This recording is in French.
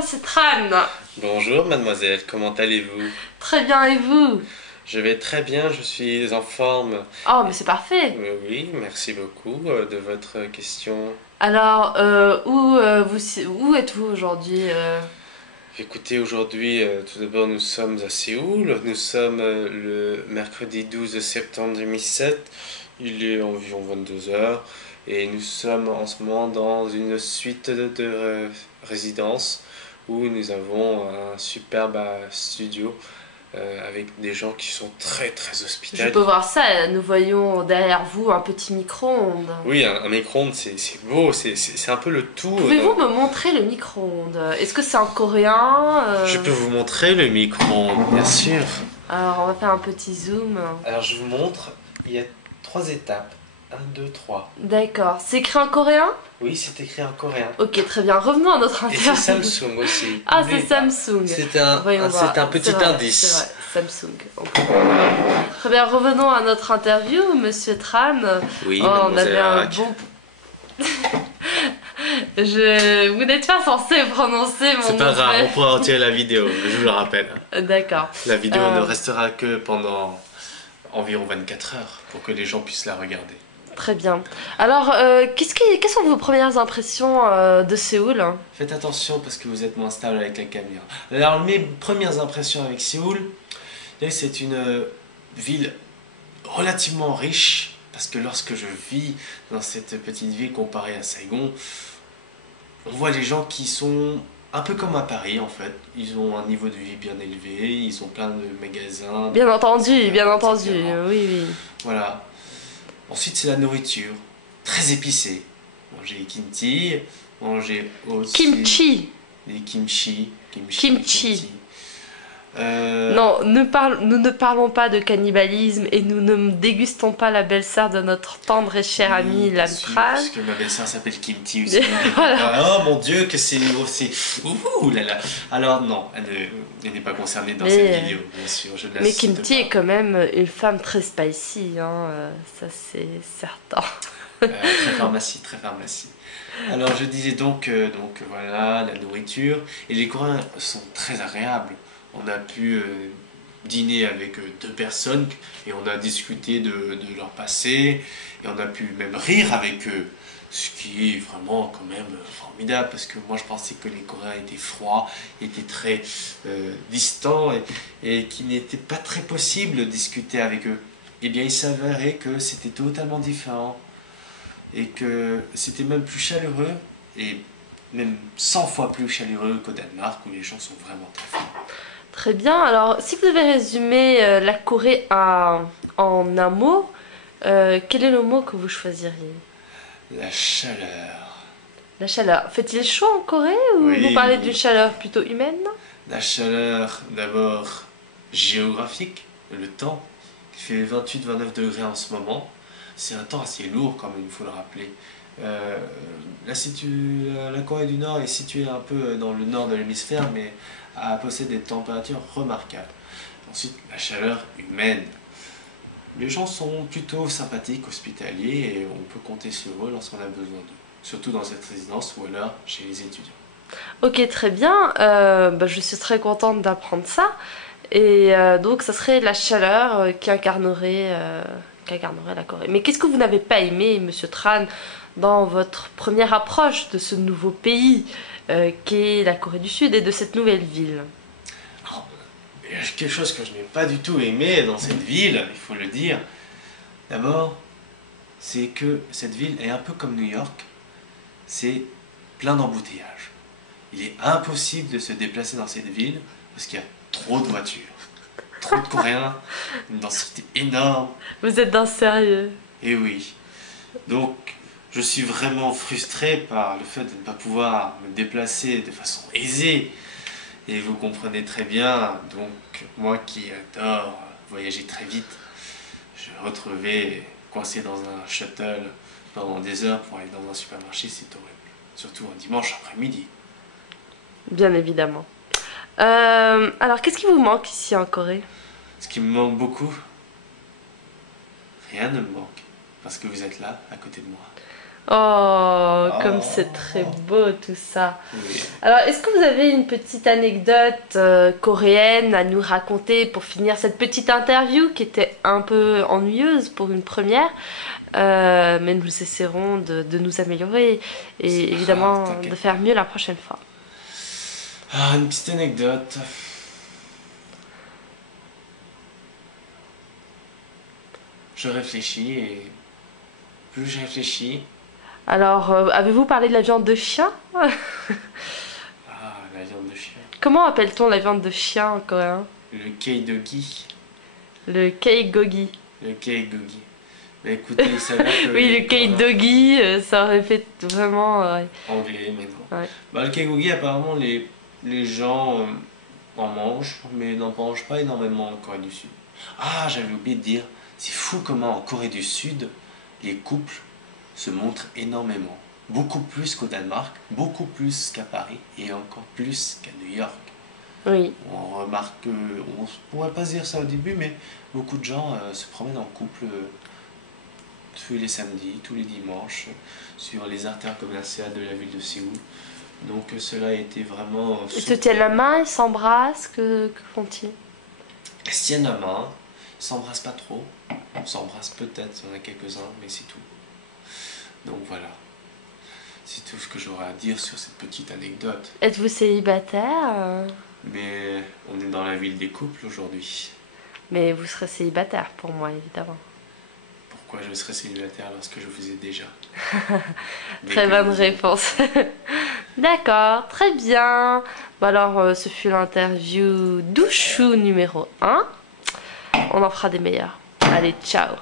monsieur Tran. Bonjour mademoiselle, comment allez-vous? Très bien, et vous? Je vais très bien, je suis en forme. Oh, mais c'est parfait. Oui, merci beaucoup de votre question. Alors, où êtes-vous aujourd'hui Écoutez, aujourd'hui, tout d'abord, nous sommes à Séoul. Nous sommes le mercredi 12 septembre 2007. Il est environ 22 heures. Et nous sommes en ce moment dans une suite de résidences où nous avons un superbe studio avec des gens qui sont très très Je hospitaliers. peux voir ça, nous voyons derrière vous un petit micro-ondes. Oui, un micro-ondes, c'est beau, c'est un peu le tout. Pouvez-vous me montrer le micro-ondes? Est-ce que c'est en coréen Je peux vous montrer le micro-ondes, bien sûr. Alors, on va faire un petit zoom. Alors, je vous montre, il y a 3 étapes. 1, 2, 3. D'accord. C'est écrit en coréen? Oui, c'est écrit en coréen. Ok, très bien. Revenons à notre Et interview. c'est Samsung aussi. Ah, N'oubliez c'est pas. Samsung. C'est un petit C'est vrai, indice. c'est vrai, Samsung. Très bien, revenons à notre interview, monsieur Tran. Oui, Oh, on mademoiselle avait un Arak. bon... Vous n'êtes pas censé prononcer mon C'est pas nom grave, on vrai. pourra retirer la vidéo, je vous le rappelle. D'accord. La vidéo ne restera que pendant environ 24 heures pour que les gens puissent la regarder. Très bien. Alors, quelles sont vos premières impressions de Séoul? Faites attention parce que vous êtes moins stable avec la caméra. Alors mes premières impressions avec Séoul, c'est une ville relativement riche parce que lorsque je vis dans cette petite ville comparée à Saigon, on voit les gens qui sont un peu comme à Paris en fait. Ils ont un niveau de vie bien élevé, ils ont plein de magasins. Bien entendu, etc. oui, oui. Voilà. Ensuite, c'est la nourriture, très épicée. Manger kimchi, manger aussi Kimchi. des kimchi. Kimchi. Non, nous ne parlons pas de cannibalisme et nous ne dégustons pas la belle-sœur de notre tendre et cher ami Lam Tran. Parce que ma belle-sœur s'appelle Kimchi aussi. Voilà. Oh mon dieu, que c'est... Ouh là là. Alors non, elle n'est pas concernée dans cette vidéo, bien sûr. Je ne la Mais cite Kimchi pas. est quand même une femme très spicy, hein, ça c'est certain. Très pharmacie, très pharmacie. Alors je disais donc voilà, la nourriture. Et les Coréens sont très agréables. On a pu dîner avec 2 personnes et on a discuté de leur passé. Et on a pu même rire avec eux. Ce qui est vraiment quand même formidable parce que moi je pensais que les Coréens étaient froids, étaient très distants et qu'il n'était pas très possible de discuter avec eux. Eh bien il s'avérait que c'était totalement différent et que c'était même plus chaleureux et même 100 fois plus chaleureux qu'au Danemark où les gens sont vraiment très forts. Très bien, alors si vous devez résumer la Corée en un mot, quel est le mot que vous choisiriez? La chaleur. La chaleur. Fait-il chaud en Corée ou Oui. vous parlez d'une chaleur plutôt humaine? La chaleur d'abord géographique, le temps, qui fait 28-29 degrés en ce moment. C'est un temps assez lourd quand même, il faut le rappeler. La Corée du Nord est située un peu dans le nord de l'hémisphère, mais possède des températures remarquables. Ensuite, la chaleur humaine. Les gens sont plutôt sympathiques, hospitaliers, et on peut compter sur eux lorsqu'on a besoin d'eux. Surtout dans cette résidence ou alors chez les étudiants. Ok, très bien. Je suis très contente d'apprendre ça. Et donc, ça serait la chaleur qui incarnerait la Corée. Mais qu'est-ce que vous n'avez pas aimé, monsieur Tran, dans votre première approche de ce nouveau pays qu'est la Corée du Sud et de cette nouvelle ville? Alors, il y a quelque chose que je n'ai pas du tout aimé dans cette ville, il faut le dire. D'abord, c'est que cette ville est un peu comme New York. C'est plein d'embouteillages. Il est impossible de se déplacer dans cette ville parce qu'il y a trop de voitures, trop de Coréens, une densité énorme. Vous êtes d'un sérieux? Et oui. Donc, je suis vraiment frustré par le fait de ne pas pouvoir me déplacer de façon aisée. Et vous comprenez très bien, donc moi qui adore voyager très vite, je me retrouvais coincé dans un shuttle pendant des heures pour aller dans un supermarché, c'est horrible. Surtout un dimanche après-midi. Bien évidemment. Alors, qu'est-ce qui vous manque ici en Corée? Ce qui me manque beaucoup, rien ne me manque, parce que vous êtes là, à côté de moi. Oh, comme Oh. c'est très beau tout ça. Oui. Alors, est-ce que vous avez une petite anecdote coréenne à nous raconter pour finir cette petite interview qui était un peu ennuyeuse pour une première, mais nous essaierons de nous améliorer C'est et pas évidemment grave, t'inquiète. de faire mieux la prochaine fois. Ah, une petite anecdote. Je réfléchis et plus je réfléchis, Alors, avez-vous parlé de la viande de chien? ah, la viande de chien. Comment appelle-t-on la viande de chien en coréen? Le keidogi. Le keigogi. Le keigogi. Mais écoutez, ça va que Oui, les le Coréens- keidogi, ça aurait fait vraiment... anglais, mais non. Ouais. Bah, le keigogi, apparemment, les gens en mangent, mais n'en mangent pas énormément en Corée du Sud. Ah, j'avais oublié de dire, c'est fou comment en Corée du Sud, les couples se montrent énormément. Beaucoup plus qu'au Danemark, beaucoup plus qu'à Paris et encore plus qu'à New York. Oui. On remarque, on ne pourrait pas se dire ça au début, mais beaucoup de gens se promènent en couple tous les samedis, tous les dimanches, sur les artères commerciales de la ville de Séoul. Donc cela a été vraiment... Ils se tiennent la main, ils s'embrassent, que font-ils? Ils se tiennent la main, ils s'embrassent pas trop, on s'embrasse peut-être, il y en a quelques-uns, mais c'est tout. Donc voilà, c'est tout ce que j'aurais à dire sur cette petite anecdote. Êtes-vous célibataire? Mais on est dans la ville des couples aujourd'hui. Mais vous serez célibataire pour moi, évidemment. Pourquoi je serais célibataire lorsque je vous ai déjà? Très bonne réponse. D'accord, très bien. Bon alors, ce fut l'interview Douchou numéro 1. On en fera des meilleurs. Allez, ciao.